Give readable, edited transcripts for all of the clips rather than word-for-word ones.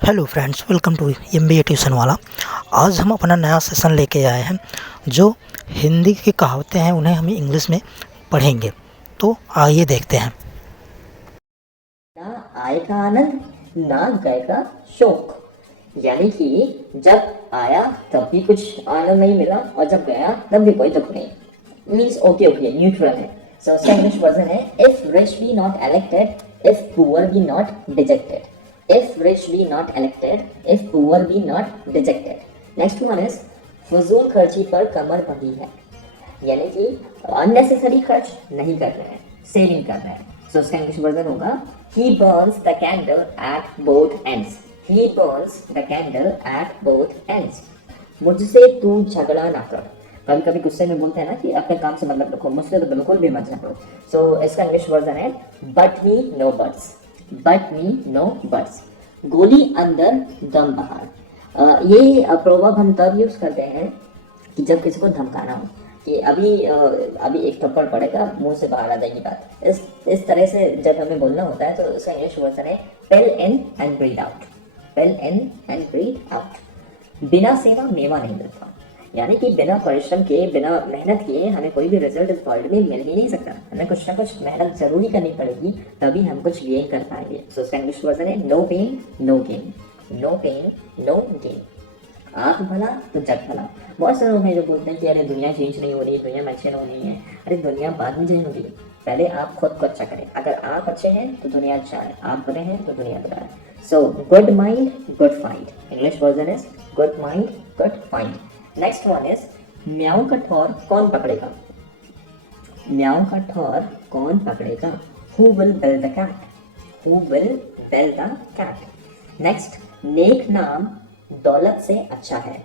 Hello friends, welcome to MBA tuition वाला। आज हम अपना नया सेशन लेके आए हैं जो हिंदी की कहावतें हैं उन्हें हम इंग्लिश में पढ़ेंगे। तो आइए देखते हैं। ना आय का आनंद ना गए का शौक। यानी कि जब आया तब भी कुछ आनंद नहीं मिला और जब गया तब भी कोई दुख नहीं। मीन्स ओके ओके न्यूट्रल है। सो उसका इंग्लिश वर्जन है if rich be not elected if poor be not dejected. If rich be not elected if poor be not dejected. Next one is फजूल खर्ची पर कमर बंधी है। यानी कि अननेसेसरी खर्च नहीं कर रहे हैं, सेविंग कर रहे हैं। सो उसका इंग्लिश वर्जन होगा he burns the candle at both ends. He burns the candle at both ends. मुझसे तू झगड़ा ना कर। कभी कभी गुस्से में बोलते हैं ना कि अपने काम से मतलब रखो, मुझसे तो बिल्कुल भी मत झगड़ो। सो इसका इंग्लिश वर्जन है but me no buts. But me no buts. गोली अंदर दम बाहर। ये प्रोवर्ब हम तब यूज करते हैं कि जब किसी को धमकाना हो कि अभी एक थप्पड़ पड़ेगा, मुंह से बाहर आ जाएगी बात। इस तरह से जब हमें बोलना होता है तो उसका इंग्लिश वर्जन है pale in and breathe out. Pale in and breathe out. बिना सेवा मेवा नहीं मिलता। यानी कि बिना परिश्रम के, बिना मेहनत किए हमें कोई भी रिजल्ट इस वर्ल्ड में मिल ही नहीं सकता। हमें कुछ ना कुछ मेहनत जरूरी करनी पड़ेगी, तभी हम कुछ गेन कर पाएंगे। सो उसका इंग्लिश वर्जन है no pain no gain. No pain no gain. आप भला तो जग भला। बहुत सारे लोग हैं जो बोलते हैं कि अरे दुनिया चेंज नहीं हो रही, दुनिया में अच्छे नहीं है। अरे दुनिया बाद में चेंज होगी, पहले आप खुद को अच्छा करें। अगर आप अच्छे हैं तो दुनिया अच्छा है, आप बुरे हैं तो दुनिया बुरा है। So good mind good find. English version is good mind good find. Next one is म्याऊं का ठौर कौन पकड़ेगा। म्याऊं का ठौर कौन पकड़ेगा। Who will bell the cat. Who will bell the cat. Next, नेक नाम दौलत से अच्छा है।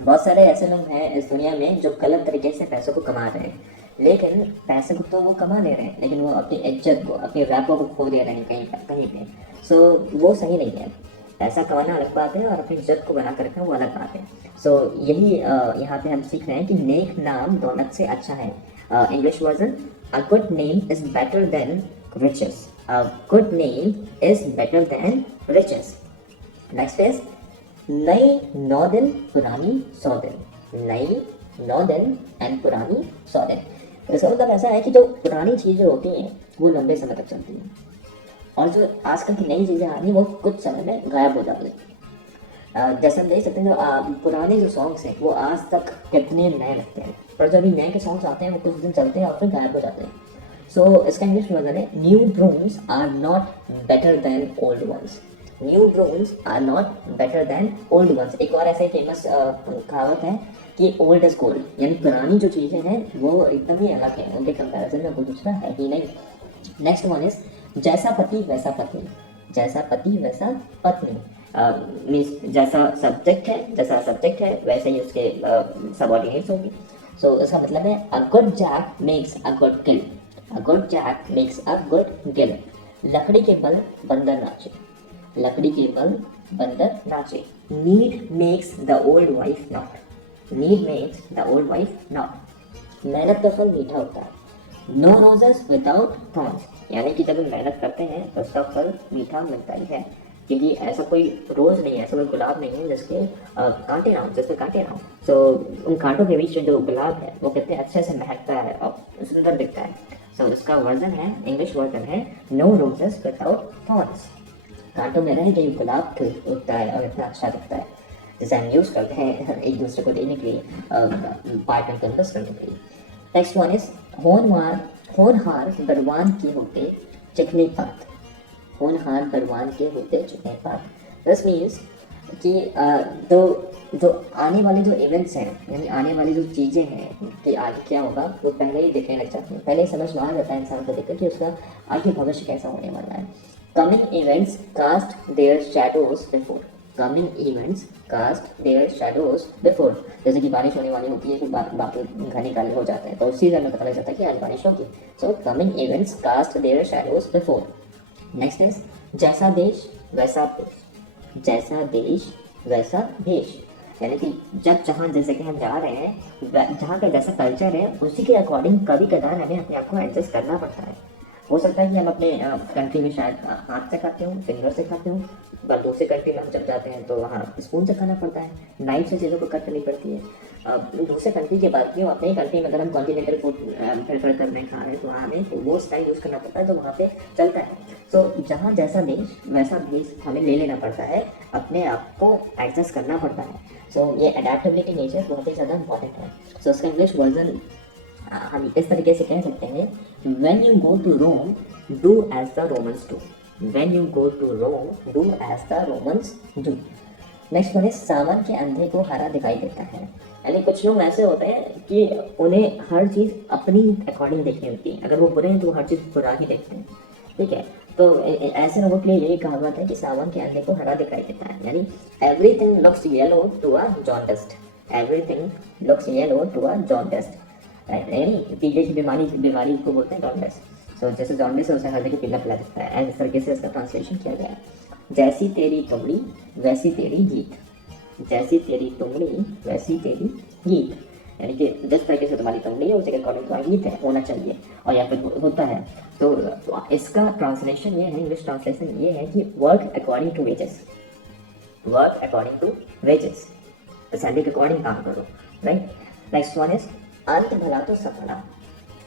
बहुत सारे ऐसे लोग हैं इस दुनिया में जो गलत तरीके से पैसों को कमा रहे हैं, लेकिन पैसे को तो वो कमा ले रहे हैं लेकिन वो अपनी इज्जत को, अपनी रैपों को खो दे रहे हैं कहीं पे। सो वो सही नहीं है। पैसा कमाना अलग बात है और अपनी इज्जत को बना कर रखना वो अलग बात है। सो यही यहाँ पे हम सीख रहे हैं कि नेक नाम दौलत से अच्छा है। English version a good name is better than riches. A good name is better than riches. Next is नई 9 दिन पुरानी 100 दिन। नई 9 दिन एंड पुरानी 100 दिन। इसका मतलब ऐसा है कि जो पुरानी चीज़ें होती हैं वो लंबे समय तक चलती हैं और जो आजकल की नई चीज़ें आ रही हैं वो कुछ समय में गायब हो जाती हैं। जैसे हम देख सकते हैं जो पुराने जो सॉन्ग्स हैं वो आज तक कितने नए लगते हैं, पर जो अभी नए के सॉन्ग्स आते हैं वो कुछ दिन चलते हैं और फिर गायब हो जाते हैं। सो इसका इंग्लिश वर्जन है new brooms are not better than old ones. New brooms are not better than old ones. एक और ऐसे फेमस कहावत है कि ओल्ड इज गोल्ड। यानी पुरानी जो चीज़ें हैं वो एकदम ही अलग है, उनके कंपैरिजन में कोई दूसरा है ही नहीं। नेक्स्ट वन इज जैसा पति वैसा पत्नी। जैसा पति वैसा पत्नी। मीन्स जैसा सब्जेक्ट है वैसे ही उसके सबऑर्डिनेट्स होंगे। सो इसका मतलब है a good Jack makes a good Jill. A good Jack makes a good Jill. लकड़ी के बल बंदर नाचे। लकड़ी के बल बंदर नाचे। Need makes the old wife not. Need makes the old wife not. मेहनत का फल मीठा होता है। No roses without thorns. यानी कि जब हम मेहनत करते हैं तो उसका फल मीठा मिलता ही है, क्योंकि ऐसा कोई रोज नहीं है, ऐसा कोई गुलाब नहीं है जिसके कांटे ना हो, जिसके कांटे ना हो। सो उन कांटों के बीच में जो गुलाब है वो कितने अच्छे से महकता है और सुंदर दिखता है। सो इसका वर्जन है, इंग्लिश वर्जन है नो रोजेस विदाउट थॉर्न्स। कांटों में रह गई गुलाब उगता है और इतना अच्छा दिखता है, जिसे हम यूज करते हैं एक दूसरे को देने के लिए, पार्टनर को इम्प्रेस करने के लिए। नेक्स्ट वन इज होनहार बलवान के होते चिकने पात। होनहार बलवान के होते चिकने पात। दिस मीन्स कि जो आने वाले जो इवेंट्स हैं, यानी आने वाली जो चीज़ें हैं कि आगे क्या होगा वो पहले ही दिखने लग जाती हैं, पहले ही समझ में आ जाता है इंसान को देखकर कि उसका आगे भविष्य कैसा होने वाला है। Coming events cast their shadows before. Coming events cast their shadows before. जैसे कि बारिश होने वाली होती है फिर बाकी घने काले हो जाते हैं तो उसी समय पता लग जाता है कि आज बारिश होगी। So coming events cast their shadows before. Next is जैसा देश वैसा भेष। जैसा देश वैसा भेष। यानी कि जब जहाँ जैसे कि हम जा रहे हैं, जहाँ का जैसा कल्चर है उसी के अकॉर्डिंग कभी कदार हमें अपने आप को एडजस्ट करना पड़ता है। हो सकता है कि हम अपने कंट्री में शायद हाथ से खाते हो, फिंगर से खाते हो, पर दूसरे कंट्री में हम जब जाते हैं तो वहाँ स्पून से खाना पड़ता है, नाइफ से चीज़ों को कट करनी पड़ती है। दूसरे कंट्री की बात की हो, अपने कंट्री में अगर हम कॉन्टिनेंटल फूड प्रेफर कर रहे हैं, खा रहे हैं, तो वहाँ हमें वो स्टाइल यूज़ करना पड़ता है जो वहाँ पे चलता है। सो जहाँ जैसा देश वैसा भेष हमें ले लेना पड़ता है, अपने आप को एडजस्ट करना पड़ता है। सो ये अडेप्टेबिलिटी नेचर बहुत ही ज़्यादा इंपॉर्टेंट है। सो इसका इंग्लिश वर्जन हम इस तरीके से कह सकते हैं, when you go to Rome do as the Romans do. When you go to Rome do as the Romans do. Next one है, सावन के अंधे को हरा दिखाई देता है। यानी कुछ लोग ऐसे होते हैं कि उन्हें हर चीज़ अपनी अकॉर्डिंग देखनी होती है, अगर वो बुरे हैं तो हर चीज़ बुरा ही देखते हैं, ठीक है। तो ऐसे लोगों के लिए यही कहावत है कि सावन के अंधे को हरा दिखाई देता है, यानी everything looks yellow to a jaundiced. Everything looks yellow to a jaundiced, यानी पीले की बीमारी को बोलते हैं जॉन्डिस। सो जैसे जॉन्डिस है उसे हर जगह पीला पीला दिखता है, इस तरीके से इसका ट्रांसलेशन किया गया है। जैसी तेरी तुमड़ी वैसी तेरी गीत, जैसी तेरी तुमड़ी वैसी तेरी गीत, यानी कि जिस तरीके से तुम्हारी तुमड़ी है उसी के अकॉर्डिंग तुम्हारा गीत है, होना चाहिए और या फिर होता है। तो इसका ट्रांसलेशन ये है, इंग्लिश ट्रांसलेशन ये है कि work according to wages, work according to wages, salary के अकॉर्डिंग काम करो, राइट। नेक्स्ट वन इज, अंत भला तो सफला।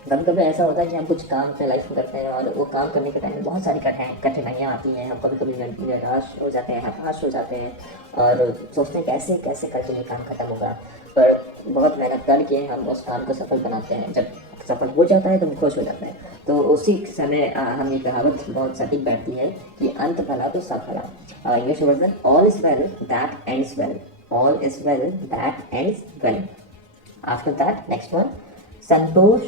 कभी कभी ऐसा होता है कि हम कुछ काम अपने लाइफ में करते हैं और वो काम करने के टाइम में बहुत सारी कठिनाइयाँ आती हैं, हम कभी कभी निराश हो जाते हैं, हताश हो जाते हैं और सोचते हैं कैसे कैसे करके ये काम खत्म होगा, पर बहुत मेहनत करके हम उस काम को सफल बनाते हैं। जब सफल हो जाता है तो हम खुश हो जाते हैं। तो उसी समय हम ये कहावत बहुत सटीक बैठती है कि अंत भला तो सब भला। English version, all is well that ends well, all is well that ends well. After that next one, संतोष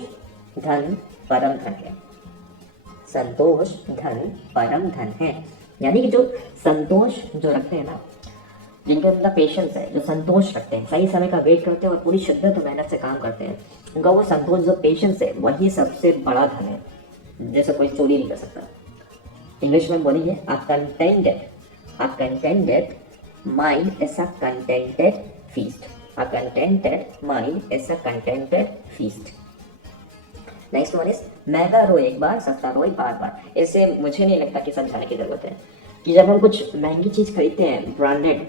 धन परम धन है। संतोष धन परम धन है, यानी कि जो संतोष जो रखते हैं ना, जिनके अंदर पेशेंस है, जो संतोष रखते हैं, सही समय का वेट करते हैं और पूरी शिद्दत और मेहनत से काम करते हैं, उनका वो संतोष जो पेशेंस है वही सबसे बड़ा धन है, जैसे कोई चोरी नहीं कर सकता। इंग्लिश में बोलिए, a contented mind is a contented feast. A contented mind is a contented feast. Next one is, महंगा रोए एक बार सस्ता रोए बार बार। इससे मुझे नहीं लगता कि समझाने की जरूरत है कि जब हम कुछ महंगी चीज़ खरीदते हैं, ब्रांडेड,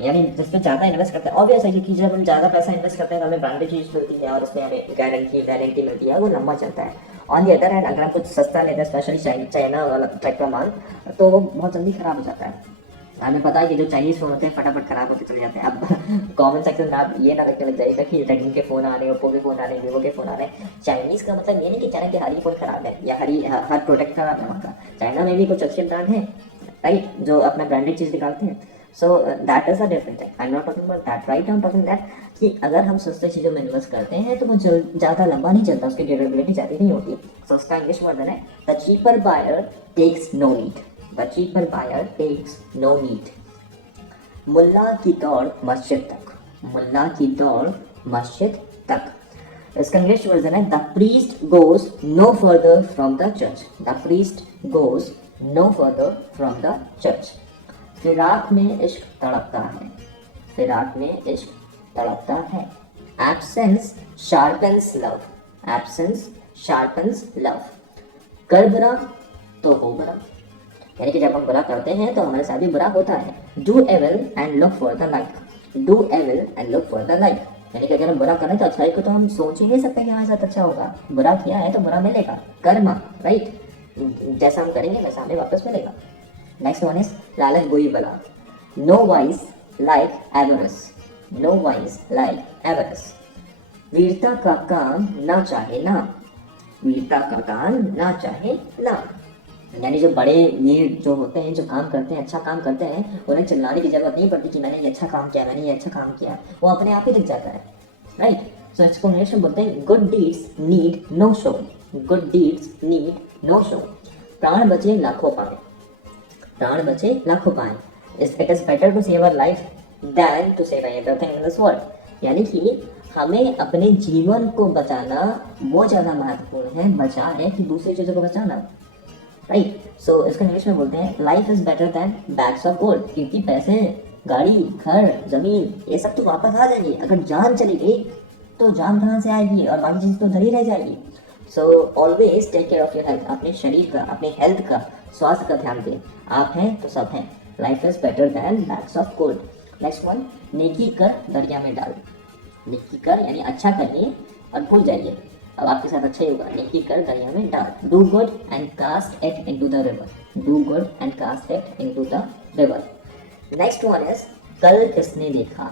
यानी जिसमें ज़्यादा इन्वेस्ट करते हैं, ऑब्वियस है कि जब हम ज़्यादा पैसा इन्वेस्ट करते हैं तो हमें ब्रांडेड चीज़ मिलती है और उसमें हमें गारंटी मिलती है, वो लंबा चलता है। ऑन दी अदर हैंड अगर हम कुछ सस्ता लेते हैं, स्पेशली चाइना वाला टाइप का माल, तो वो बहुत जल्दी ख़राब हो जाता है। हमें पता है कि जो चाइनीज़ फ़ोन होते हैं फटाफट ख़राब होते चले जाते हैं। अब कमेंट सेक्शन में आप ये ना देखने लग जाएगा कि रेडमी के फ़ोन आ रहे हैं, ओप्पो के फ़ोन आ रहे हैं, वीवो के फ़ोन आ रहे हैं। चाइनीज़ का मतलब ये नहीं कि चाइना के हर ही फ़ोन ख़राब है या हर प्रोडक्ट ख़राब है वहाँ का। चाइना में भी कुछ अच्छे ब्रांड हैं, राइट, जो अपना ब्रांडेड चीज़ निकालते हैं। So that is a different thing. I am not talking about that, right, I am talking that कि अगर हम सस्ते चीज़ों में इन्वेस्ट करते हैं तो वो ज़्यादा लंबा नहीं चलता, उसकी ड्यूरेबिलिटी ज़्यादा नहीं होती। सो उसका इंग्लिश वर्जन है, the cheaper buyer takes no need. The cheaper buyer takes no need. मुल्ला की दौड़ मस्जिद तक, मुल्ला की दौड़ मस्जिद तक। इसका इंग्लिश वर्जन है, the priest goes no further from the church. The priest goes no further from the church. फिराक में इश्क तड़पता है, फिराक में इश्क तड़पता है। Absence sharpens love, absence sharpens love. कर बुरा तो हो बुरा, यानी कि जब हम बुरा करते हैं तो हमारे साथ भी बुरा होता है। Do evil and look for the light, do evil and look for the light, यानी कि अगर हम बुरा करें तो अच्छाई को तो हम सोच ही नहीं सकते कि हमारे साथ अच्छा होगा। बुरा किया है तो बुरा मिलेगा, कर्मा, राइट, जैसा हम करेंगे वैसा हमें वापस मिलेगा। नेक्स्ट वन इज, लालच बुरी बला। No vice like avarice, no vice like avarice. वीरता का काम ना चाहे ना, वीरता का काम ना चाहे ना, यानी जो बड़े वीर जो होते हैं, जो काम करते हैं, अच्छा काम करते हैं, उन्हें चिल्लाने की जरूरत नहीं पड़ती कि मैंने ये अच्छा काम किया, मैंने ये अच्छा काम किया, वो अपने आप ही दिख जाता है, राइट। सो इसको इंग्लिश में बोलते हैं, good deeds need no show, good deeds need no show. प्राण बचे लाखों पाए, प्राण बचे लाखों पाए। It is better to save our life than to save everything in this world, यानी कि हमें अपने जीवन को बचाना वो ज़्यादा महत्वपूर्ण है बचाए कि दूसरी चीज़ों को बचाना, राइट। सो इसको इंग्लिश में बोलते हैं, life is better than bags of gold, क्योंकि पैसे, गाड़ी, घर, जमीन, ये सब तो वापस आ जाएगी। अगर जान चली गई तो जान कहाँ से आएगी और बाकी चीज़ तो धरी रह जाएगी। So always take care of your health, अपने शरीर का, अपने हेल्थ का, स्वास्थ्य का ध्यान दें। आप हैं तो सब हैं। Life is better than bags of gold. Next one, नेकी कर दरिया में डाल। नेकी कर यानी अच्छा करिए और भूल जाइए, अब आपके साथ अच्छा ही होगा। नेकी कर दरिया में डाल। Do good and cast it into the river. Do good and cast it into the river. Next one is कल किसने देखा।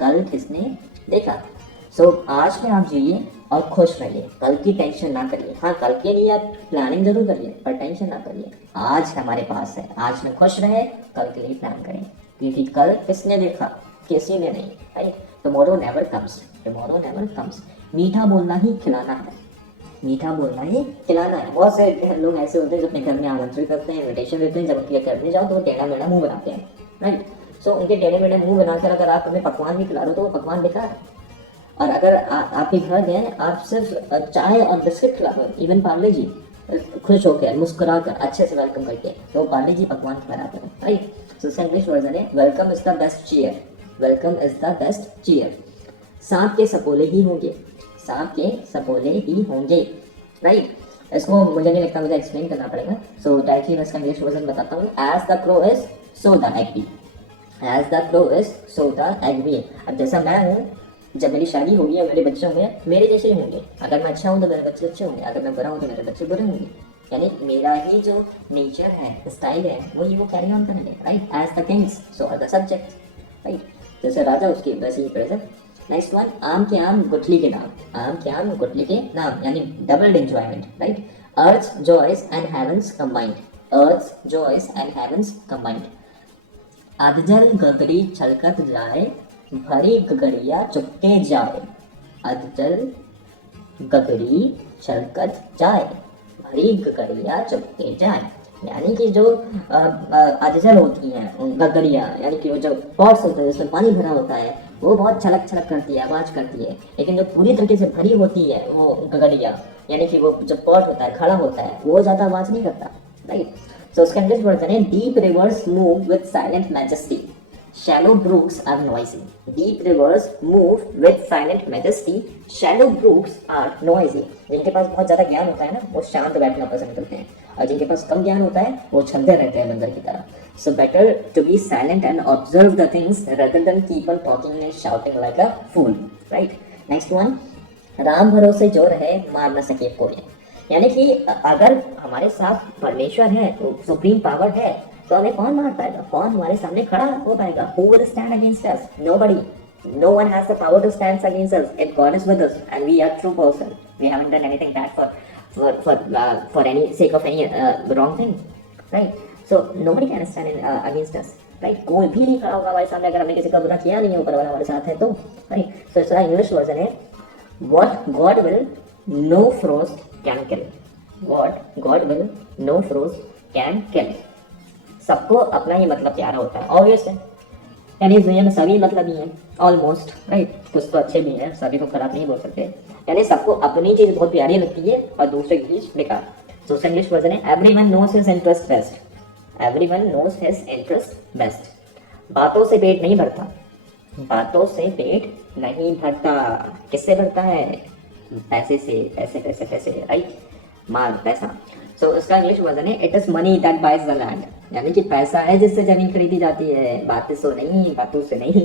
कल किसने देखा। सो आज में आप जिए और खुश रहिए, कल की टेंशन ना करिए। हाँ, कल के लिए आप प्लानिंग जरूर करिए पर टेंशन ना करिए। आज हमारे पास है, आज में खुश रहे, कल के लिए प्लान करें, क्योंकि कल किसने देखा, किसी ने नहीं, right. Tomorrow never comes, tomorrow never comes. मीठा बोलना ही खिलाना है, मीठा बोलना ही खिलाना है। बहुत से लोग ऐसे होते हैं जो अपने घर में आमंत्रित करते हैं, इन्विटेशन देते हैं, जब उनके घर में जाओ तो वो टेढ़ा मेढ़ा मुंह बनाते हैं, राइट। सो उनके टेढ़े मेढ़े मुंह बनाकर अगर आप उन्हें पकवान भी खिला रहे हो तो वो पकवान बेकार है। और अगर आपके घर गए, आप सिर्फ चाय और बिस्किट खिला दो, इवन पार्ले जी, खुश होकर मुस्कुरा कर अच्छे से वेलकम करके, तो पार्ले जी पकवान खिला दो, राइट। सो इसका इंग्लिश वर्जन है welcome is the best cheer. Welcome is the best cheer. सांप के सपोले ही होंगे, सांप के सपोले ही होंगे, राइट। इसको मुझे नहीं लगता मुझे एक्सप्लेन करना पड़ेगा। सो डायरेक्टली मैं इसका इंग्लिश वर्जन बताता हूँ। As the crow is so the egg be. As the crow is so the egg be. अब जैसा मैं हूँ, जब मेरी शादी होगी और मेरे बच्चे होंगे, मेरे जैसे ही होंगे। अगर मैं अच्छा हूँ तो मेरे बच्चे अच्छे होंगे, अगर मैं बुरा हूँ तो मेरे बच्चे बुरे होंगे। यानी मेरा ही जो नेचर है, स्टाइल है, वही वो कैरी ऑन करेंगे, right. As the kings so are the subject, right. जैसे राजा उसकी वैसे ही प्रेजेंट। नेक्स्ट वन, आम के आम गुठली के नाम। आम के आम गुठली के नाम यानी double enjoyment, right. Earth joys and heavens combined. Earth joys and heavens combined. अधजल गगरी छलकत जाए, भरी गगरिया चुपके जाए। अधजल गगरी छलकत जाए, भरी गगरिया चुपके जाए। यानी कि जो अधजल होती हैं गगरिया, यानी कि वो जो पॉट्स होते हैं जिसमें पानी भरा होता है, वो बहुत छलक छलक करती है, आवाज करती है। लेकिन जो पूरी तरीके से भरी होती है वो गगरिया, यानी कि वो जो पॉट होता है, खड़ा होता है, वो ज्यादा आवाज नहीं करता, राइट। सो उसका इंग्लिश वर्जन है deep reverse move with silent majesty. Shallow brooks are noisy. Deep rivers move with silent majesty. Shallow brooks are noisy. जिनके पास बहुत ज़्यादा ज्ञान होता है ना, वो शांत बैठना पसंद करते हैं, और जिनके पास कम ज्ञान होता है वो छंदे रहते हैं बंदर की तरह। So better to be silent and observe the things rather than keep on talking and shouting like a fool. Right? Next one. Ram भरोसे जो रहे मार न सके कोई। यानी कि अगर हमारे साथ परमेश्वर है, तो सुप्रीम पावर है, तो हमें कौन मार पाएगा, कौन हमारे सामने खड़ा हो पाएगा। Who will stand against us? Nobody. No one has the power to stand against us. If God is with us and we are true person, we haven't done anything bad for any sake of any wrong thing, right? So nobody can stand against us, right? कोई भी नहीं खड़ा होगा हमारे सामने अगर हमने किसी का बुरा किया नहीं, ऊपर वाला हमारे साथ है तो, right? So इसका इंग्लिश वर्जन है What God will, no frost can kill. What God will, no frost can kill. सबको अपना ही मतलब प्यारा होता है, ऑब्वियस है। यानी इस दुनिया में सभी मतलब ही हैं, ऑलमोस्ट, राइट। कुछ तो अच्छे भी हैं, सभी को खराब नहीं बोल सकते। यानी सबको अपनी चीज बहुत प्यारी लगती है और दूसरे की चीज बेकार। तो उसका इंग्लिश वर्जन है everyone knows his interest best. Everyone knows his interest best. बातों से पेट नहीं भरता, बातों से पेट नहीं भरता। किससे भरता है? पैसे से, पैसे पैसे पैसे, राइट, माल, पैसा। सो इसका इंग्लिश वर्जन है it is money that buys the land. यानी कि पैसा है जिससे जमीन खरीदी जाती है, बातें तो नहीं, बातों से नहीं।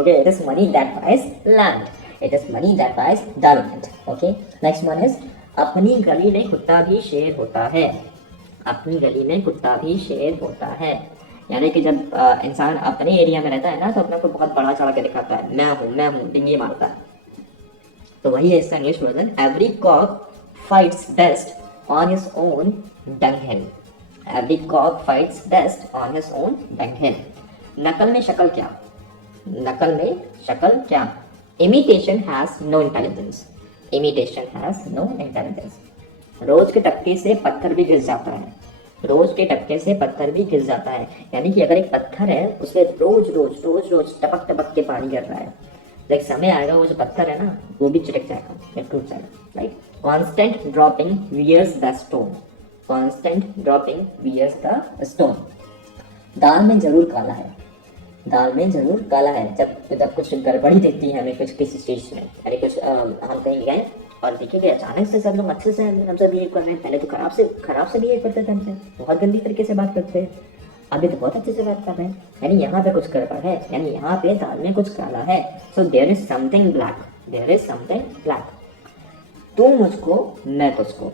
Okay, it is money that buys land. It is money that buys the land. Okay, next one is अपनी गली में कुत्ता भी शेर होता है। अपनी गली में कुत्ता भी शेर होता है। यानी कि जब इंसान अपने एरिया में रहता है ना, तो अपने को बहुत बड़ा चढ़ा के दिखाता है, मैं हूँ, डिंगी मारता है। तो वही है इसका English version. Every cock fights best on his own dunghill. Every cock fights best on his own dunghill. नकल में शक्ल क्या? नकल में शक्ल क्या? Imitation has no intelligence. Imitation has no intelligence. रोज के टपके से पत्थर भी घिस जाता है। रोज के टपके से पत्थर भी घिस जाता है। यानी कि अगर एक पत्थर है, उसमें रोज रोज रोज रोज टपक टपक के पानी गिर रहा है, एक समय आएगा वो जो पत्थर है ना, वो भी चिटक जाएगा, या टूट जाएगा, right. Constant dropping wears the stone. Constant dropping wears the stone. दाल में जरूर काला है। दाल में जरूर काला है। जब कुछ गड़बड़ी दिखती है हमें कुछ किसी चीज में, यानी कुछ हम कहीं गए और देखिए कि अचानक से सब लोग अच्छे से हमसे बिहेव कर रहे हैं। पहले तो खराब से बिहेव करते थे हमसे, बहुत गंदी तरीके से बात करते हैं। अभी तो बहुत अच्छे से बात कर रहे हैं। यानी यहाँ पे कुछ गड़बड़ है, यानी यहाँ पे दाल में कुछ काला है। So there is something black, there is something black. तू मुझको मैं तुझको,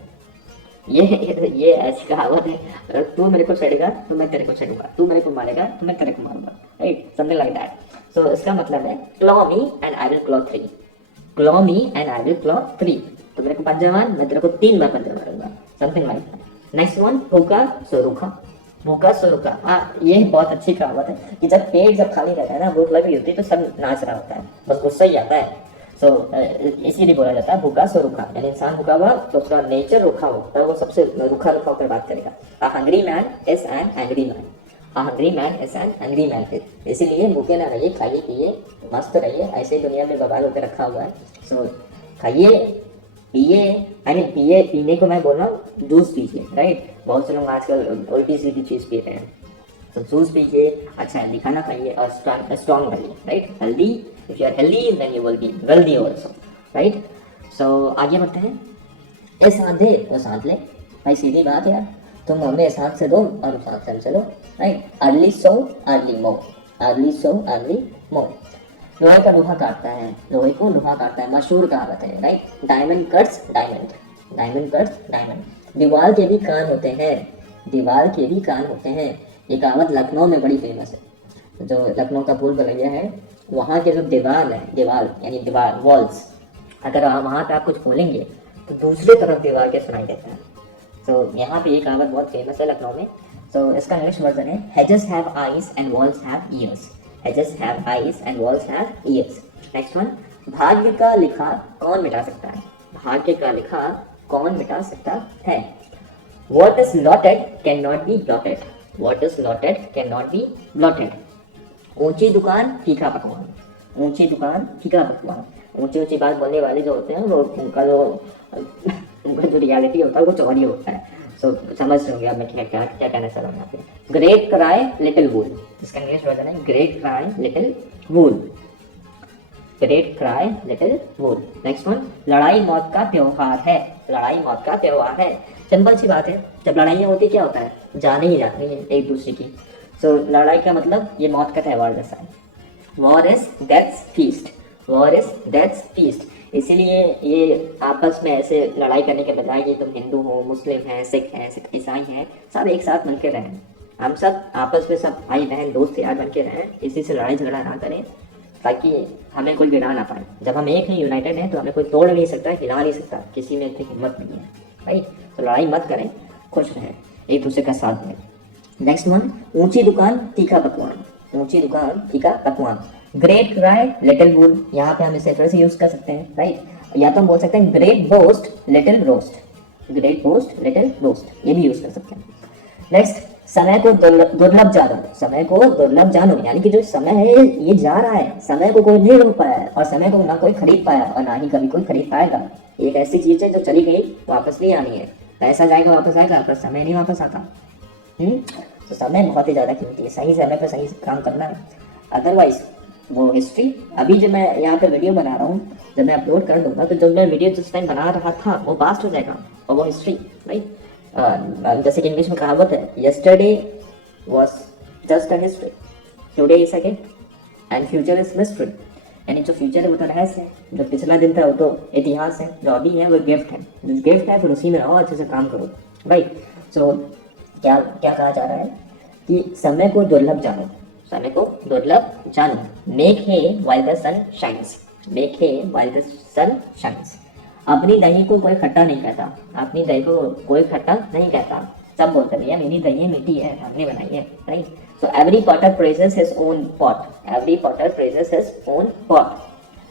ये ऐसी कहावत है, अगर तू मेरे को छेड़ेगा तो मैं तेरे को छेड़ूंगा, तू मेरे को मारेगा तो मैं तेरे को मारूंगा, right, something like that. So इसका मतलब है claw me and I will claw 3, claw me and I will claw 3। तो मेरे को पंजा मार, मैं तेरे को 3 बार पंजा मारूंगा, something like that. Next one, भूखा सो रूखा, भूखा सो रूखा। हाँ, ये बहुत अच्छी कहावत है कि जब पेट जब खाली रहता है ना, भूख लगी होती है तो सब नाच रहा होता है, बस गुस्सा ही आता है। सो इसीलिए बोला जाता है भूखा सो रूखा, यानी इंसान भूखा हुआ तो उसका नेचर रूखा हो, तो वो सबसे रूखा रूखा होकर बात करेगा। A hungry man is an angry man, a hungry man is an angry man. इसीलिए भूखे ना रहिए, खाइए पिए मस्त रहिए, ऐसे ही दुनिया में बवाल होकर रखा हुआ है। सो खाइए पिए, यानी पिए, पीने को मैं बोल रहा हूँ जूस पीजिए, राइट। बहुत से लोग आजकल उल्टी सीधी चीज़ पी रहे हैं। तो जूस पीजिए, अच्छा हेल्दी खाना खाइए और स्ट्रॉन्ग रहिए, right. Healthy, if you are healthy then you will be wealthy also, right. So आगे बढ़ते हैं। ए साथ दे वो साथ ले, भाई सीधी बात यार, तुम हमें साथ से दो और साथ से हम चलो, राइट। अर्ली सो अर्ली मो, अर्ली सो अर्ली मो। लोहे का लोहा काटता है, लोहे को लोहा काटता है, मशहूर कहावत है, right. Diamond cuts diamond, diamond cuts diamond. दीवार के भी कान होते हैं, दीवार के भी कान होते हैं। ये कहावत लखनऊ में बड़ी फेमस है। जो लखनऊ का भूल भुलैया है, वहाँ के जो दीवार है, दीवार यानी दीवार वॉल्स, अगर आप वहाँ पे आप कुछ बोलेंगे तो दूसरी तरफ दीवार के सुनाई देता है। तो यहाँ पे ये कहावत बहुत फेमस है लखनऊ में। तो इसका इंग्लिश वर्जन है hedges have eyes and walls have years, hedges have eyes and walls have years. Next one, भाग्य का लिखा कौन मिटा सकता है, भाग्य का लिखा कौन मिटा सकता है। What is blotted cannot be blotted, what is blotted cannot be blotted। ऊंची दुकान फीका पकवान, ऊंची दुकान फीका पकवान। ऊंची ऊंची बात बोलने वाले जो होते हैं वो उनका जो रियलिटी होता है वो चौड़ी होता है। सो समझ रहे होंगे आप मैं क्या कहना चाह रहा हूँ यहाँ पे। ग्रेट क्राई लिटिल वूल, इसका इंग्लिश वर्जन है ग्रेट क्राई लिटिल वूल, ग्रेट क्राई लिटिल वूल। नेक्स्ट वन, लड़ाई मौत का त्योहार है, लड़ाई मौत का त्योहार है। सिंपल सी बात है, जब लड़ाइयाँ होती क्या होता है, जाने ही जाती है एक दूसरे की। सो लड़ाई का मतलब ये मौत का त्यौहार जैसा है। War is deaths feast, war is deaths feast. इसीलिए ये आपस में ऐसे लड़ाई करने के बजाय कि तुम हिंदू हो, मुस्लिम हैं, सिख हैं, ईसाई हैं, सब एक साथ मिलकर रहें, हम सब आपस में सब भाई बहन दोस्त यार बन के रहें, इसी से लड़ाई झगड़ा ना करें ताकि हमें कोई गिरा ना पाए। जब हम एक हैं, यूनाइटेड हैं, तो हमें कोई तोड़ नहीं सकता, हिला नहीं सकता, किसी में इतनी हिम्मत नहीं है, राइट। तो लड़ाई मत करें, खुश रहें, एक दूसरे का साथ दें। नेक्स्ट वन, ऊंची दुकान तीखा पकवान, ऊंची दुकान तीखा पकवान। ग्रेट क्राई लिटिल वूल, यहाँ पे हम इसे फिर से यूज कर सकते हैं, राइट। या तो हम बोल सकते हैं great boast little roast, great boast little roast, ये भी यूज कर सकते हैं। नेक्स्ट, समय को दुर्लभ जानो, समय को दुर्लभ जानो, यानी कि जो समय है ये जा रहा है, समय को कोई नहीं रोक पाया और समय को ना कोई खरीद पाया और ना ही कभी कोई खरीद पाएगा। एक ऐसी चीज है जो चली गई वापस नहीं आनी है, पैसा जाएगा वापस आएगा पर समय नहीं वापस आता। तो समय बहुत ही ज़्यादा कीमती है, सही समय पर सही काम करना है, अदरवाइज वो हिस्ट्री। अभी जो मैं यहाँ पे वीडियो बना रहा हूँ, जब मैं अपलोड कर दूंगा तो जो मैं वीडियो जिस टाइम बना रहा था वो पास्ट हो जाएगा और वो हिस्ट्री, राइट। जैसे कि इंग्लिश में कहावत है, yesterday was just a history, today is a gift and future is mystery. यानी जो फ्यूचर है वो तो रहस्य है, जो पिछला दिन था वो तो इतिहास है, जो अभी है वो गिफ्ट है, जो गिफ्ट है फिर उसी में रहो, अच्छे से काम करो, राइट। सो क्या क्या कहा जा रहा है कि समय को दुर्लभ जानो, समय को दुर्लभ जानो। Make hay while the sun shines, make hay while the sun shines. अपनी दही को कोई खट्टा नहीं कहता, अपनी दही को कोई खट्टा नहीं कहता, सब बोलते भैया मेरी दही मीठी है, हमने बनाई है, right. So every potter praises his own pot, every potter praises his own pot.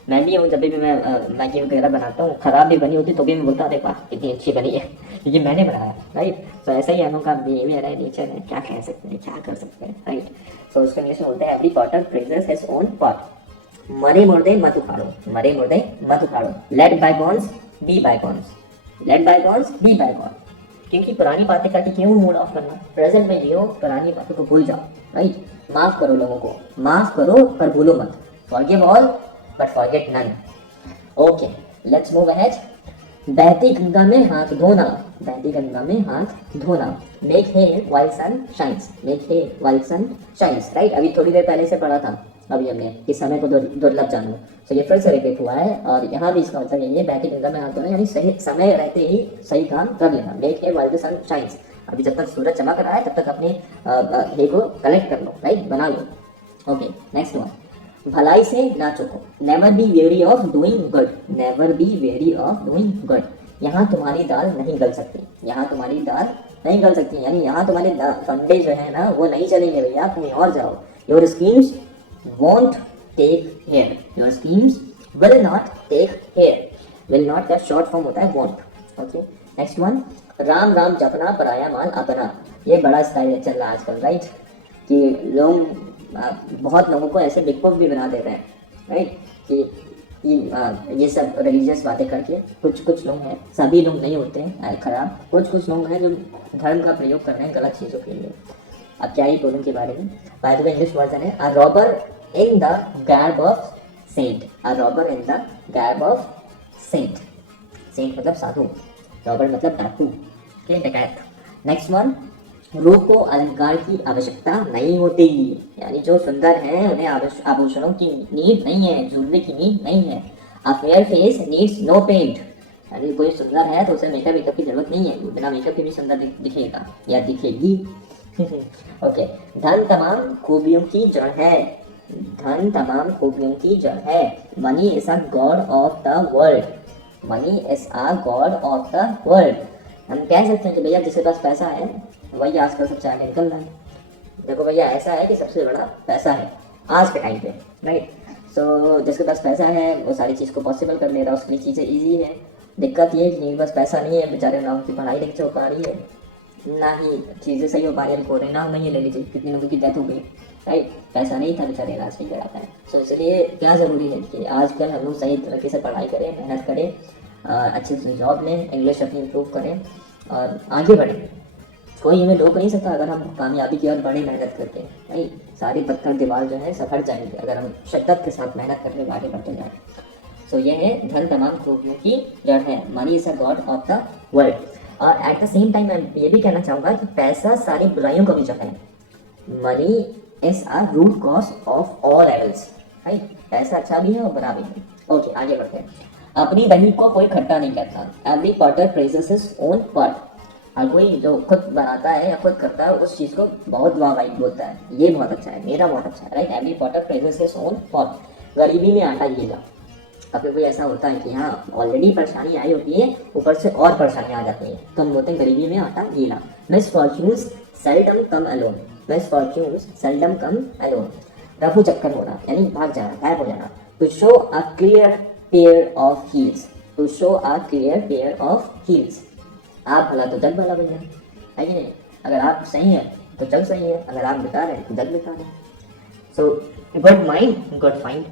मैं भी हूँ, जब भी मैं मैगी वगैरह बनाता हूँ, खराब भी बनी होती तो भी मैं बोलता हूँ देखा कितनी अच्छी बनी है, क्योंकि मैंने बनाया, राइट। तो ऐसा ही हम लोग का बिहेवियर है, नेचर है, क्या कह सकते हैं, क्या कर सकते हैं, राइट। सो उसको इंग्लिश में बोलते हैं every potter praises his own pot. मरे मुर्दे मत उखाड़ो, मरे मुर्दे मत उखाड़ो। Let bygones be bygones, let bygones be bygones. क्योंकि पुरानी बातें करके क्यों मूड ऑफ करना, प्रेजेंट में जियो, पुरानी बातों को भूल जाओ, राइट। माफ करो लोगों को, माफ करो पर भूलो मत, forgive all but forget none. Okay, let's move ahead. बहती गंगा में हाथ धोना, बहती गंगा में हाथ धोना। मेक हे वाइल सन शाइन्स, मेक हे वाइल सन शाइन्स, राइट। अभी थोड़ी देर पहले से पढ़ा था अभी हमने कि समय को दुर्लभ जानो। तो ये फिर से रिपीट हुआ है और यहाँ भी इसका मतलब यही है, बहती गंगा में हाथ धोना यानी सही समय रहते ही सही काम कर लेना। Make hay while the sun shines, अभी जब तक सूरज चमक रहा है तब तक अपने हे को कलेक्ट कर लो, राइट, बना लो। ओके, नेक्स्ट वन, भलाई से ना चूको। Never be weary of doing good, never be weary of doing good. यहाँ तुम्हारी दाल नहीं गल सकती, यहाँ तुम्हारी दाल नहीं गल सकती, यानी यहाँ तुम्हारे फंडे जो है ना वो नहीं चलेंगे भैया, कहीं और जाओ। Your schemes won't take here, your schemes will not take here. Will not का शॉर्ट फॉर्म होता है won't. Okay, next one, Ram Ram जपना पराया माल अपना। ये बड़ा स्टाइल चल रहा है आजकल, राइट, कि लोग बहुत लोगों को ऐसे बिग भी बना देते हैं, राइट, कि ये सब रिलीजियस बातें करके कुछ लोग हैं, सभी लोग नहीं होते हैं खराब, कुछ लोग हैं जो धर्म का प्रयोग कर रहे हैं गलत चीज़ों के लिए। अब क्या ही बोलूं के बारे में। By the way English version है, a robber in the garb of saint, a robber in the garb of saint. Saint मतलब साधु, रॉबर मतलब डाकू के डकैत। नेक्स्ट वन, रूप को अलंकार की आवश्यकता नहीं होती, यानी जो सुंदर है उन्हें आभूषणों की नीड नहीं है, ज्वेलरी की नीड नहीं है। A fair face needs no paint, यानी कोई सुंदर है तो उसे मेकअप की जरूरत नहीं है, बिना मेकअप के भी सुंदर दिखेगा या दिखेगी। ओके, धन तमाम खूबियों की जड़ है, धन तमाम खूबियों की जड़ है। Money is a God of the world, money is a God of the world. हम कह सकते हैं कि भैया जिसके पास पैसा है वही आजकल सबसे आगे निकल रहा है। देखो भैया ऐसा है कि सबसे बड़ा पैसा है आज के टाइम पे, राइट। सो जिसके पास पैसा है वो सारी चीज़ को पॉसिबल कर ले रहा है, उसके लिए चीज़ें ईजी है। दिक्कत ये है कि जिनके पास पैसा नहीं है बेचारे, ना उनकी पढ़ाई लिखाई हो पा रही है, ना ही चीज़ें सही हो पा रही है। कोरोना में ये ले लीजिए कितने लोगों की डेथ हो गई, राइट, पैसा नहीं था बेचारे इलाज नहीं करा पाए। सो इसलिए क्या ज़रूरी है कि आजकल हम लोग सही तरीके से पढ़ाई करें, मेहनत करें, अच्छी से जॉब लें, इंग्लिश अपनी इम्प्रूव करें और आगे बढ़ें। कोई हमें रोक नहीं सकता अगर हम कामयाबी की ओर बड़े मेहनत करते हैं, नहीं, सारी पत्थर दीवार जो है सब हट जाएंगे अगर हम शिद्दत के साथ मेहनत करने में आगे बढ़ते जाएं। सो ये है धन तमाम खूबियों की जड़ है, money is a God of the world. और एट द सेम टाइम मैं ये भी कहना चाहूँगा कि पैसा सारी बुराइयों का भी जड़ है, money is a root cause of all evils, right, पैसा अच्छा भी है और बुरा भी है। ओके, आगे बढ़ते हैं। अपनी दही को कोई खट्टा नहीं कहता, every potter praises his own pot. हर कोई जो खुद बनाता है या खुद करता है उस चीज़ को बहुत वाह बोलता है, ये बहुत अच्छा है, मेरा बहुत अच्छा है, right. Every potter praises his own pot. गरीबी में आटा गीला, कभी कोई ऐसा होता है कि हाँ ऑलरेडी परेशानी आई होती है, ऊपर से और परेशानी आ जाती है, तो हम बोलते हैं गरीबी में आटा गीला। Misfortunes seldom come alone, misfortunes seldom come alone. रफू चक्कर होना यानी भाग जाना, गायब हो जाना। To show a clear pair of heels, to show a clear pair of heels. आप भला तो जग भला भैया, है कि नहीं। अगर आप सही हैं तो जग सही है, अगर आप बेकार हैं तो जग बेकार है। So good mind good find,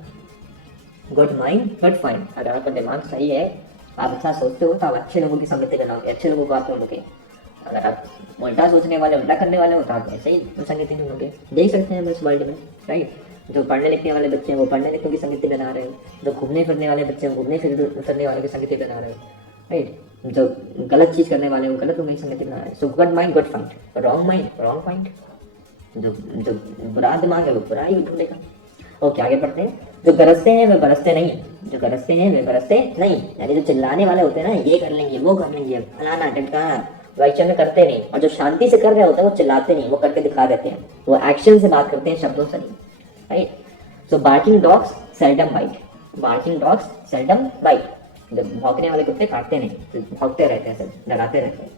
good mind good find. अगर आपका दिमाग सही है, आप अच्छा सोचते हो तो आप अच्छे लोगों की संगति बनाओगे, अच्छे लोगों को आप ढूंढोगे। अगर आप उल्टा सोचने वाले, उल्टा करने वाले हो तो आप ऐसे ही संगति ढूंढोगे। देख सकते हैं इस वर्ल्ड में, राइट, जो पढ़ने लिखने वाले बच्चे हैं वो पढ़ने लिखने की संगति बना रहे हैं, जो घूमने फिरने वाले बच्चे हैं वो घूमने फिरने वाले की संगति बना रहे हैं, राइट। जो गलत चीज़ करने वाले हैं वो गलत लोगों की संगति बना रहे हैं। So good mind good find, wrong mind wrong find. जो बुरा दिमाग है वो बुरा ही ढूंढेगा। ओके, आगे बढ़ते हैं। जो गरजते हैं वे बरसते नहीं, जो गरजते हैं वे बरसते नहीं, यानी जो चिल्लाने वाले होते हैं ना, ये कर लेंगे वो कर लेंगे, फलाना ढमकाना, वाइचर में करते नहीं। और जो शांति से कर रहे होते हैं वो चिल्लाते नहीं, वो करके दिखा देते हैं, वो एक्शन से बात करते हैं, शब्दों से नहीं, right. So barking dogs seldom bite, barking dogs seldom bite. जब भौंकने वाले कुत्ते काटते नहीं, तो भौंकते रहते हैं, सब डराते रहते हैं।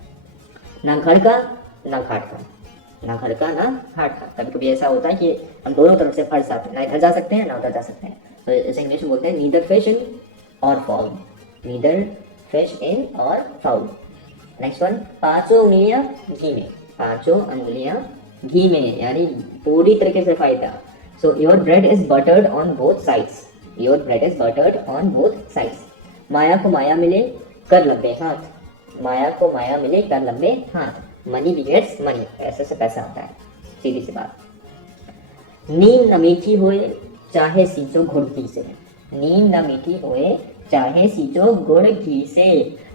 ना घर का ना घाट का, ना घर का ना घाट का। कभी कभी ऐसा होता है कि हम दोनों तरफ से फंस जाते हैं, ना इधर जा सकते हैं ना उधर जा सकते हैं। तो इसे इंग्लिश में बोलते हैं नीदर फिश इन और फाउल, नीदर फिश इन और फाउल। नेक्स्ट वन, पांचों उंगलियां घी में, पांचों उंगलियां घी में, यानी पूरी तरीके से फायदा। So your bread is buttered on both sides, your bread is buttered on both sides. माया को माया मिले कर लंबे हाथ, माया को माया मिले कर लंबे हाथ। मनी बिगेट्स मनी, पैसे से पैसा आता है, सीधी सी बात। नींद न मीठी होए चाहे सींचो गुड़ घी से, नींद न मीठी होए चाहे सींचो गुड़ घी से।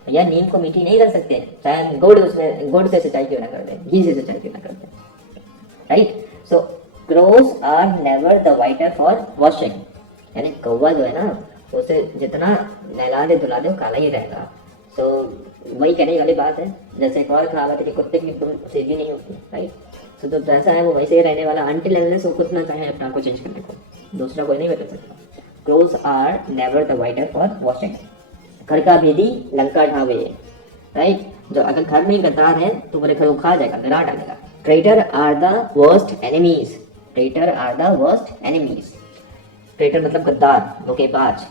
या नीम को मीठी नहीं कर सकते, चाहे गुड़ से सिंचाई क्यों ना कर दे, घी से सिंचाई क्यों ना कर दे, right. So crows are never the whiter for washing, यानी कौवा जो है ना उसे जितना नहला दे धुला दे वो काला ही रहेगा। सो वही कहने वाली बात है, जैसे एक और कहावत है कि कुत्ते की तुम सीधी नहीं होती, राइट। सो तो जैसा है वो वैसे ही रहने वाला अनटिल अनलेस वो कुछ ना चाहे अपना को चेंज करने को, दूसरा कोई नहीं बदल सकता। Crows are never the whiter for washing, घर का भेदी लंका ढावे, राइट। जो अगर घर में गद्दार है तो मेरे घर उखाड़ जाएगा, गिरा डालेगा। Traitor are the worst enemies, traitor are the worst enemies, traitor मतलब गद्दार, धोखेबाज।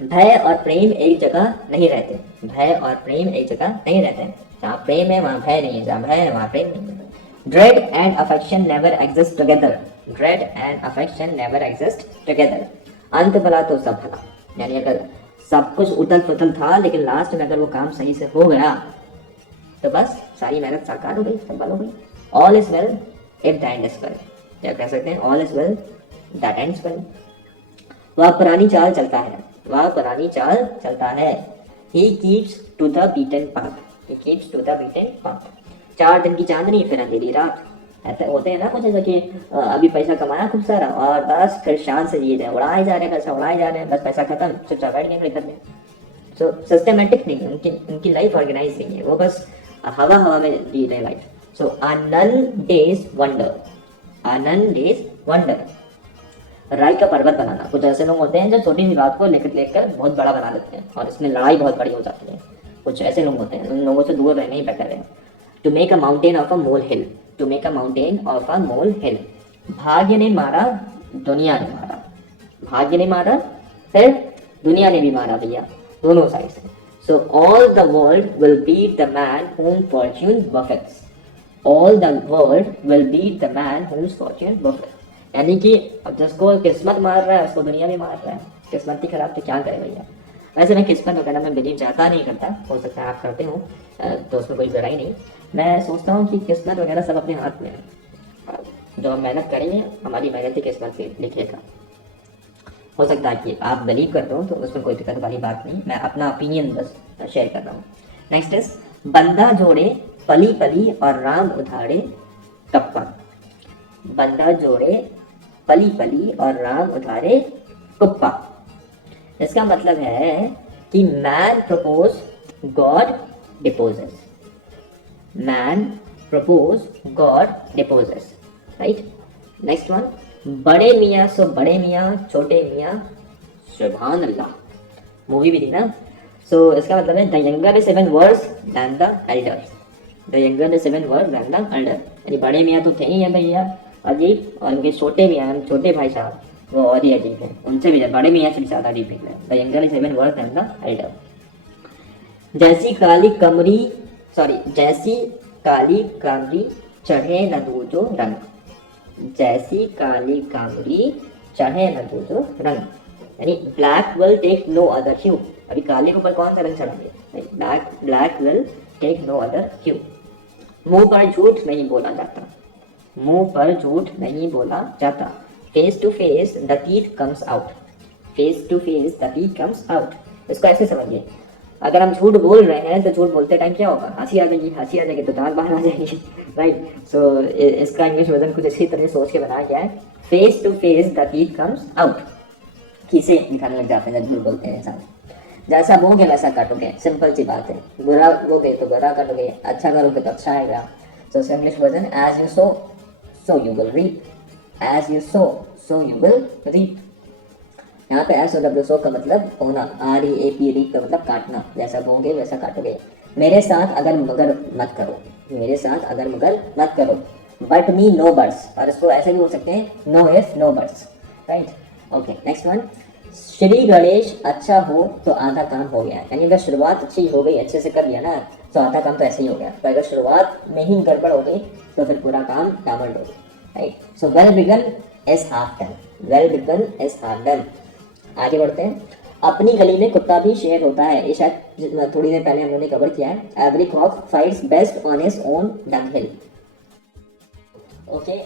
भय और प्रेम एक जगह नहीं रहते, भय और प्रेम एक जगह नहीं रहते, जहाँ प्रेम है वहाँ भय नहीं है, जहाँ भय है वहाँ प्रेम नहीं है। Dread and affection never exist together, dread and affection never exist together. अंत भला तो सब भला, यानी अगर सब कुछ उथल पुथल था लेकिन लास्ट में अगर वो काम सही से हो गया तो बस सारी मेहनत साकार हो गई, सफल हो गई। All is well if the end is well, क्या कह सकते हैं, all is well that ends well. वह पुरानी चाल चलता है, वह पुरानी चाल चलता है। He keeps to the beaten path, he keeps to the beaten path. 4 दिन की चांदनी फिर अंधेरी रात, ऐसे होते हैं ना कुछ, ऐसा कि अभी पैसा कमाया खूब सारा और बस फिर शान से जी रहे हैं, उड़ाए जा रहे हैं पैसा, उड़ाए जा रहे हैं, बस पैसा खत्म, चुपचाप बैठ गए घर में। सो सिस्टमेटिक नहीं है, उनकी लाइफ ऑर्गेनाइज नहीं है, वो बस हवा हवा में जी रहे लाइफ। सो अ नन डेज वंडर, अ नन डेज वंडर। राय का पर्वत बनाना, कुछ ऐसे लोग होते हैं जो छोटी सी बात को लेकर लेकर बहुत बड़ा बना देते हैं और इसमें लड़ाई बहुत बड़ी हो जाती है, कुछ ऐसे लोग होते हैं, उन लोगों से दूर रहना ही बेटर है। To make a mountain of a molehill, to make a mountain of a molehill. भाग्य ने मारा दुनिया ने मारा, भाग्य ने मारा फिर दुनिया ने भी मारा भैया, दोनों साइड से। So all the world will beat the man whom fortune buffets, all the world will beat the man whose fortune buffets, यानी कि अब जिसको किस्मत मार रहा है उसको दुनिया भी मार रहा है, किस्मत ही खराब तो क्या करे भैया। वैसे मैं किस्मत वगैरह में बिलीव ज़्यादा नहीं करता, हो सकता है आप करते हो तो उसमें कोई बुराई नहीं। मैं सोचता हूँ कि किस्मत वगैरह सब अपने हाथ में है, जो हम मेहनत करेंगे हमारी मेहनत ही किस्मत से लिखेगा। हो सकता है कि आप बिलीव करते हो तो उसमें कोई दिक्कत वाली बात नहीं, मैं अपना ओपिनियन बस शेयर कर रहा हूँ। नेक्स्ट इज बंदा जोड़े पली पली और राम उधारे कप्पा, बंदा जोड़े पली पली और राम उधारे कुप्पा। इसका मतलब है कि man propose God disposes, man propose God disposes, right. Next one, बड़े मियाँ सो बड़े मियाँ, छोटे मियाँ सुभान अल्लाह, मूवी भी थी ना। सो इसका मतलब है the younger is 7 verse then the Elder, the younger is 7 verse then the Elder, यानी बड़े मियाँ तो थे ही है भैया अजीब, और उनके छोटे मियाँ छोटे भाई साहब वो और ही अजीब है, उनसे भी बड़े मियाँ से भी ज़्यादा अजीब है। The younger is 7 verse then the Elder. जैसी काली कमरी जैसी काली कामरी चढ़े न दूजो रंग, जैसी काली कामरी चढ़े न दूजो रंग, यानी black will take no other hue, अभी काले के ऊपर कौन सा रंग चढ़ाएंगे, black will take no other hue. मुंह पर झूठ नहीं बोला जाता, मुंह पर झूठ नहीं बोला जाता। Face to face the teeth comes out, face to face the teeth comes out. इसको ऐसे समझिए, अगर हम झूठ बोल रहे हैं तो झूठ बोलते टाइम क्या होगा, हंसी आ जाएगी, हंसी आ जाएगी तो दांत बाहर आ जाएगी, राइट। सो इसका इंग्लिश वर्जन कुछ इसी तरह सोच के बनाया गया है, face to face the teeth comes out, खीसे दिखाने लग जाते हैं जब झूठ बोलते हैं इंसान। जैसा बोगे वैसा काटोगे, सिंपल सी बात है, बुरा बोगे तो बुरा काटोगे, अच्छा करोगे तो अच्छा आएगा। So English version, as you sow so you will reap, as you sow so you will reap. यहाँ पे एस डब्ल्यू सो का मतलब होना, R E A P reap का मतलब काटना, जैसा बोगे वैसा काटोगे। मेरे साथ अगर मगर मत करो, मेरे साथ अगर मगर मत करो, बट मी नो बर्ड्स, और इसको ऐसे भी बोल सकते हैं no if no birds, right. Okay next one, Shri Ganesh अच्छा हो तो आधा काम हो गया, यानी अगर शुरुआत अच्छी हो गई, अच्छे से कर लिया ना तो आधा काम तो ऐसे ही हो गया, तो अगर शुरुआत में ही गड़बड़ हो गई तो फिर पूरा काम डामंड हो गया, right. So well begun is half done, well begun is half done. आगे बढ़ते हैं, अपनी गली में कुत्ता भी शेर होता है, ये शायद थोड़ी देर पहले हम लोगों ने कवर किया है। Every cock fights best on his own dunghill. Okay,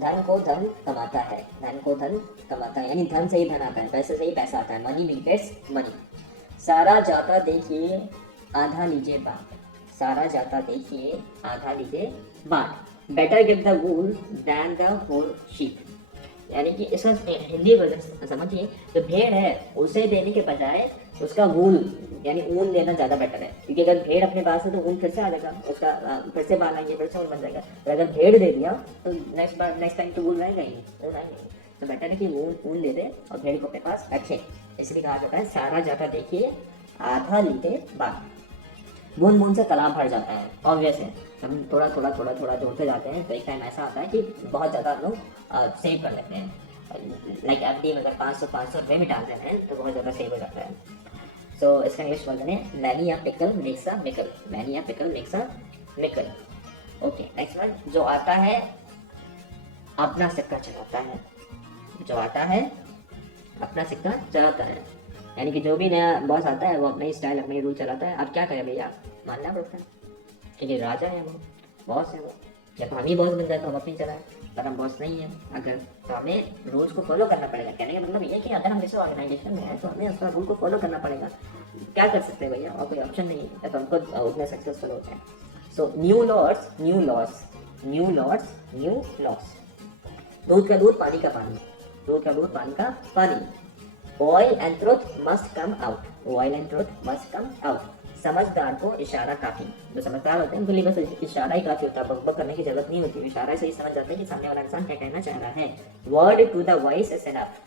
धन को धन कमाता है, धन को धन कमाता है, यानी धन से ही धन आता है, पैसे से ही पैसा आता है, मनी मीट्स मनी। सारा जाता देखिए आधा लीजिए बाट, सारा जाता देखिए आधा लीजिए बाट, better give the wool than the whole sheep. यानी कि इसका हिंदी वर्जन समझिए, जो भेड़ है उसे देने के बजाय उसका वूल यानी ऊन देना ज़्यादा बेटर है, क्योंकि अगर भेड़ अपने पास है तो ऊन फिर से आ जाएगा, उसका फिर से बाल आएंगे, फिर से ऊन बन जाएगा। और अगर भेड़ दे दिया तो नेक्स्ट टाइम तो वूल रहेगा ही, ऊन आएंगे। तो बेटर है कि ऊन दे दे और भेड़ को अपने पास रखे। इसलिए कहा जाता है सारा जाता देखिए आधा लीजिए बात। बूंद बूंद से तालाब भर जाता है, ऑब्वियस है। हम थोड़ा थोड़ा थोड़ा थोड़ा जोड़ते जाते हैं तो एक टाइम ऐसा आता है कि बहुत ज़्यादा हम लोग सेव कर लेते हैं। लाइक एफडी में अगर 500 रुपये में डाल देते हैं तो बहुत ज़्यादा सेव हो जाता है। सो इसका इंग्लिश वर्जन है many a pickle makes a mickle, many a pickle makes a mickle. Okay, next one, जो आता है अपना सिक्का चलाता है, जो आता है अपना सिक्का चलाता है। यानी कि जो भी नया बॉस आता है वो अपना ही स्टाइल अपने रूल चलाता है। अब क्या करें भैया, मानना पड़ता है क्योंकि राजा है वो, बॉस है वो। जब हम ही बॉस बन जाए तो हम अपनी चलाएं, पर हम बॉस नहीं है अगर, तो हमें रूल्स को फॉलो करना पड़ेगा। कहने का मतलब ये कि अगर हम किसी ऑर्गेनाइजेशन में हैं तो हमें उसका रूल को फॉलो करना पड़ेगा। क्या कर सकते हैं भैया, और कोई ऑप्शन नहीं है, तो हमको उतने सक्सेसफुल होते हैं। So new lords new laws, new lords new laws. दूध का दूध पानी का पानी, दूध का दूध पानी का पानी। Oil and truth must come out, oil and truth must come out. समझदार को इशारा काफी, जो समझदार होते हैं उनके लिए बस इशारा ही काफी होता है, बकबक करने की जरूरत नहीं होती, इशारा से ही समझ जाते हैं कि सामने वाला इंसान क्या कहना चाह रहा है। Word to the voice is enough,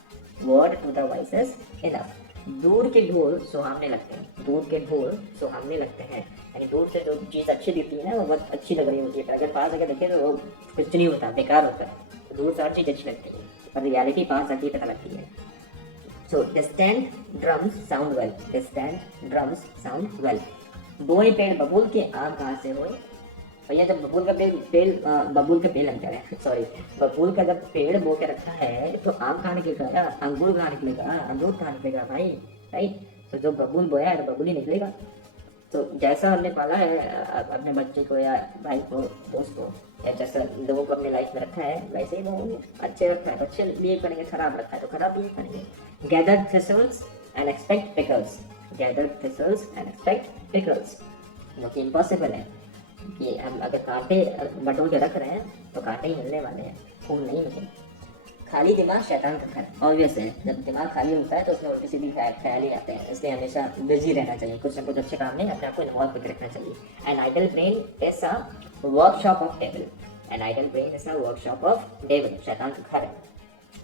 word to the voice is enough. दूर के ढोल सुहावने लगते हैं, दूर के ढोल सुहावने लगते हैं। यानी दूर से जो चीज़ अच्छी दिखती है ना वो बहुत अच्छी लग रही होती है, पर अगर पास आकर देखें तो वो कुछ नहीं होता, बेकार होता है। दूर से हर चीज़ अच्छी लगती है पर रियलिटी पास आके पता लगती है। So distant drums sound well, distant drums sound well। बोए पेड़ बबूल के आम कहाँ से होए। भैया जब बबूल का बबूल का पेड़ अंतर है सॉरी, बबूल का जब पेड़ बो के रखा है तो आम कहाँ निकलेगा, अंगूर कहाँ निकलेगा, अमरूद कहाँ निकलेगा भाई, राइट। तो जो बबूल बोया है तो बबूल ही निकलेगा। तो जैसा हमने पाला है अपने बच्चे को या भाई को, दोस्त को, या जैसा लोगों को अपने लाइफ में रखा है वैसे ही वो अच्छे रखा है तो अच्छे बिहेव करेंगे, खराब रखा है तो खराब बिहेव करेंगे। Gather thistles and expect pickles, gather thistles and expect pickles, जो कि इम्पॉसिबल है कि हम अगर कांटे बटोर के रख रहे हैं तो कांटे ही मिलने वाले हैं, फूल नहीं मिलेंगे। खाली दिमाग शैतान का घर, ऑब्वियस है। जब दिमाग खाली होता है तो उसमें उल्टी सीधी ख्याल ही आते हैं, इसलिए हमेशा बिजी रहना चाहिए, कुछ ना कुछ अच्छे काम में अपने आप को इन्वॉल्व करके रखना चाहिए। An idle brain is a workshop of devil, an idle brain is a workshop of devil, शैतान का घर है।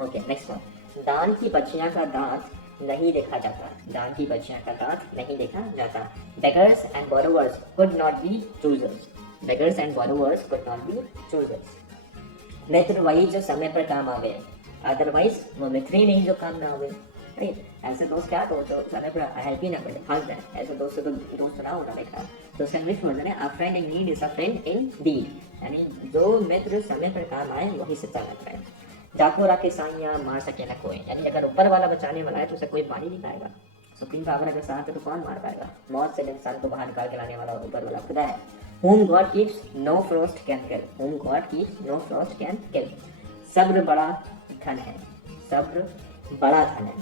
ओके, नेक्स्ट वन, दान की बच्चियां का दांत नहीं देखा जाता, दान की बच्चियां का दांत नहीं देखा जाता। Beggars and borrowers could not be choosers, beggars and borrowers could not be choosers. मित्र वही जो समय पर काम आवे, अदरवाइज वो मित्र ही नहीं जो काम ना आवे, राइट। ऐसे दोस्त क्या तो जो समय पर हेल्प ही ना करे, फंस जाए, ऐसे दोस्त तो दोस्त ना होना बेकार। तो उसका इंग्लिश वर्जन है, a friend in need is a friend indeed, यानी जो मित्र समय पर काम आए वही सच्चा मित्र है। डाको राके साइया मार सके ना कोई, यानी अगर ऊपर वाला बचाने वाला है तो उसे कोई मार ही नहीं पाएगा। सुप्रीम पावर अगर साथ है तो कौन मार पाएगा, मौत से इंसान को बाहर निकाल के लाने वाला ऊपर वाला खुदा है। Whom God keeps no frost can kill, whom God keeps no frost can kill। सब्र बड़ा धन है, सब्र बड़ा धन है,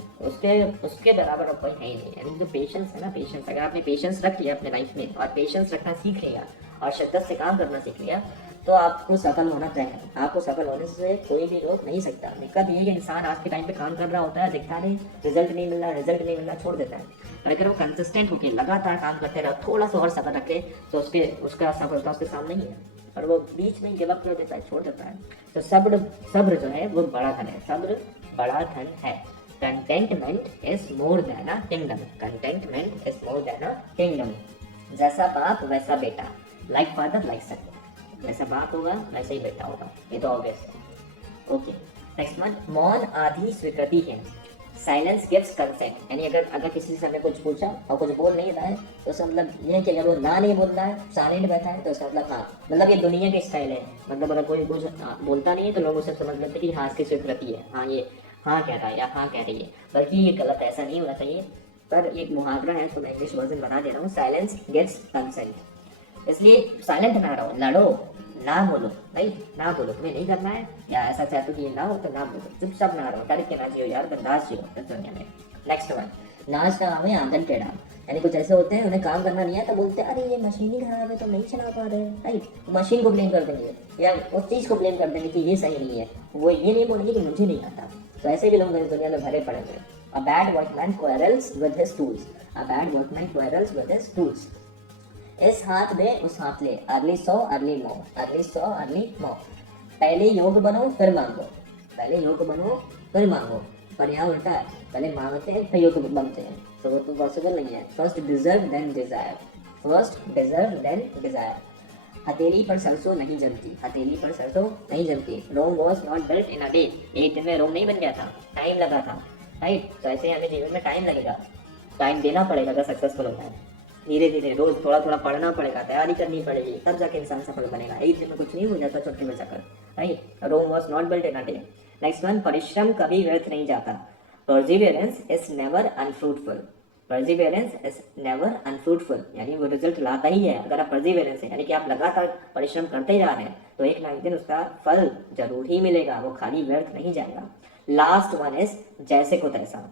उसके बराबर अब कोई है ही नहीं। यानी जो पेशेंस है ना, पेशेंस, अगर आपने पेशेंस रख लिया अपने लाइफ में और पेशेंस रखना सीख लिया और शिद्दत से काम करना सीख लिया तो आपको सफल होना तय है। आपको सफल होने से कोई भी रोक नहीं सकता। दिक्कत ये है कि इंसान आज के टाइम पे काम कर रहा होता है, दिखता नहीं, रिजल्ट नहीं मिल रहा, छोड़ देता है। पर अगर वो कंसिस्टेंट होकर लगातार काम करते रहे, थोड़ा सा और सब्र रखे तो उसका सफलता उसके सामने ही है, और वो बीच में गिव अप कर देता है, छोड़ देता है। तो सब्र जो है वो बड़ा धन है, सब्र बड़ा धन है। Contentment is more than a kingdom, contentment is more than a kingdom. जैसा बाप वैसा बेटा, लाइक फादर लाइक सन, जैसा बाप होगा वैसे ही बेटा होगा, ये तो ऑब्वियस है। ओके, नेक्स्ट वन, मौन आधी स्वीकृति है, साइलेंस गिव्स कंसेंट। यानी अगर किसी से हमें कुछ पूछा और कुछ बोल नहीं रहा है तो उसका मतलब ये है कि अगर वो ना नहीं बोल रहा है, साइलेंट बैठा है तो उसका मतलब हाँ, मतलब ये दुनिया की स्टाइल है। मतलब अगर कोई कुछ बोलता नहीं है तो लोग उसे समझ लेते हैं कि हाँ इसकी स्वीकृति है, हाँ ये हाँ कह रहा है या हाँ कह रही है, बल्कि ये गलत, ऐसा नहीं होना चाहिए। पर एक मुहावरा है तो मैं इंग्लिश वर्जन बना दे रहा हूँ, साइलेंस गेट्स कंसेंट। इसलिए साइलेंट ना रहो, लड़ो, ना बोलो, राइट, ना बोलो, तुम्हें नहीं करना है या ऐसा चाहते हो कि ये ना हो तो ना बोलो, चुपचाप ना रहो, डर के ना जियो यार, बर्दाश्त जियो इस दुनिया में। नेक्स्ट वन, नाच का काम है आंगन टेढ़ा, यानी कुछ ऐसे होते हैं उन्हें काम करना नहीं है तो बोलते हैं अरे ये मशीन ही खराब है तो नहीं चला पा रहे हैं, राइट, मशीन को ब्लेम कर देंगे या उस चीज़ को ब्लेम कर देंगे कि ये सही नहीं है, वो ये नहीं बोलेंगे कि मुझे नहीं आता। तो ऐसे भी लोग इस दुनिया में भरे पड़े हैं। A bad workman quarrels with his tools, a bad workman quarrels with his tools। इस हाथ दे उस हाथ ले, अर्ली सौ अर्ली मो, अर्ली सौ अर्ली मो। पहले योग बनो फिर मांगो, पहले योग बनो फिर मांगो, पर यहाँ उल्टा है, पहले मांगते हैं फिर योग बनते हैं, तो वो तो पॉसिबल नहीं है। First deserve then desire, first deserve then desire. हथेली पर सरसों नहीं जमती, हथेली पर सरसों नहीं जमती। Rome was not built in a day, एक दिन में रोम नहीं बन गया था, टाइम लगा था, राइट। तो ऐसे हमें जीवन में टाइम लगेगा, टाइम देना पड़ेगा अगर सक्सेसफुल होता है। धीरे धीरे रोज थोड़ा थोड़ा पढ़ना पड़ेगा, तैयारी करनी पड़ेगी, तब जाके इंसान सफल बनेगा। एक दिन में कुछ नहीं हो जाता चुटकी बजाकर, right. Rome was not built in a day. Next one, परिश्रम कभी व्यर्थ नहीं जाता। Perseverance is never unfruitful, perseverance is never unfruitful, यानी वो रिजल्ट लाता ही है अगर आप परसिवियरेंस है, यानी कि आप लगातार परिश्रम करते ही जा रहे हैं तो एक ना एक दिन उसका फल जरूर ही मिलेगा, वो खाली व्यर्थ नहीं जाएगा। लास्ट वन इज जैसे को तैसा,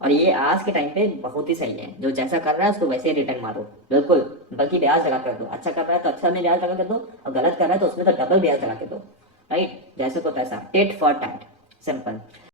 और ये आज के टाइम पे बहुत ही सही है। जो जैसा कर रहा है उसको वैसे ही रिटर्न मारो, बिल्कुल, बल्कि ब्याज लगा कर दो। अच्छा कर रहा है तो अच्छा में ब्याज लगा कर दो, और गलत कर रहा है तो उसमें तो डबल ब्याज लगा के दो, राइट। जैसे को तैसा, टेट फॉर टैट, सिंपल।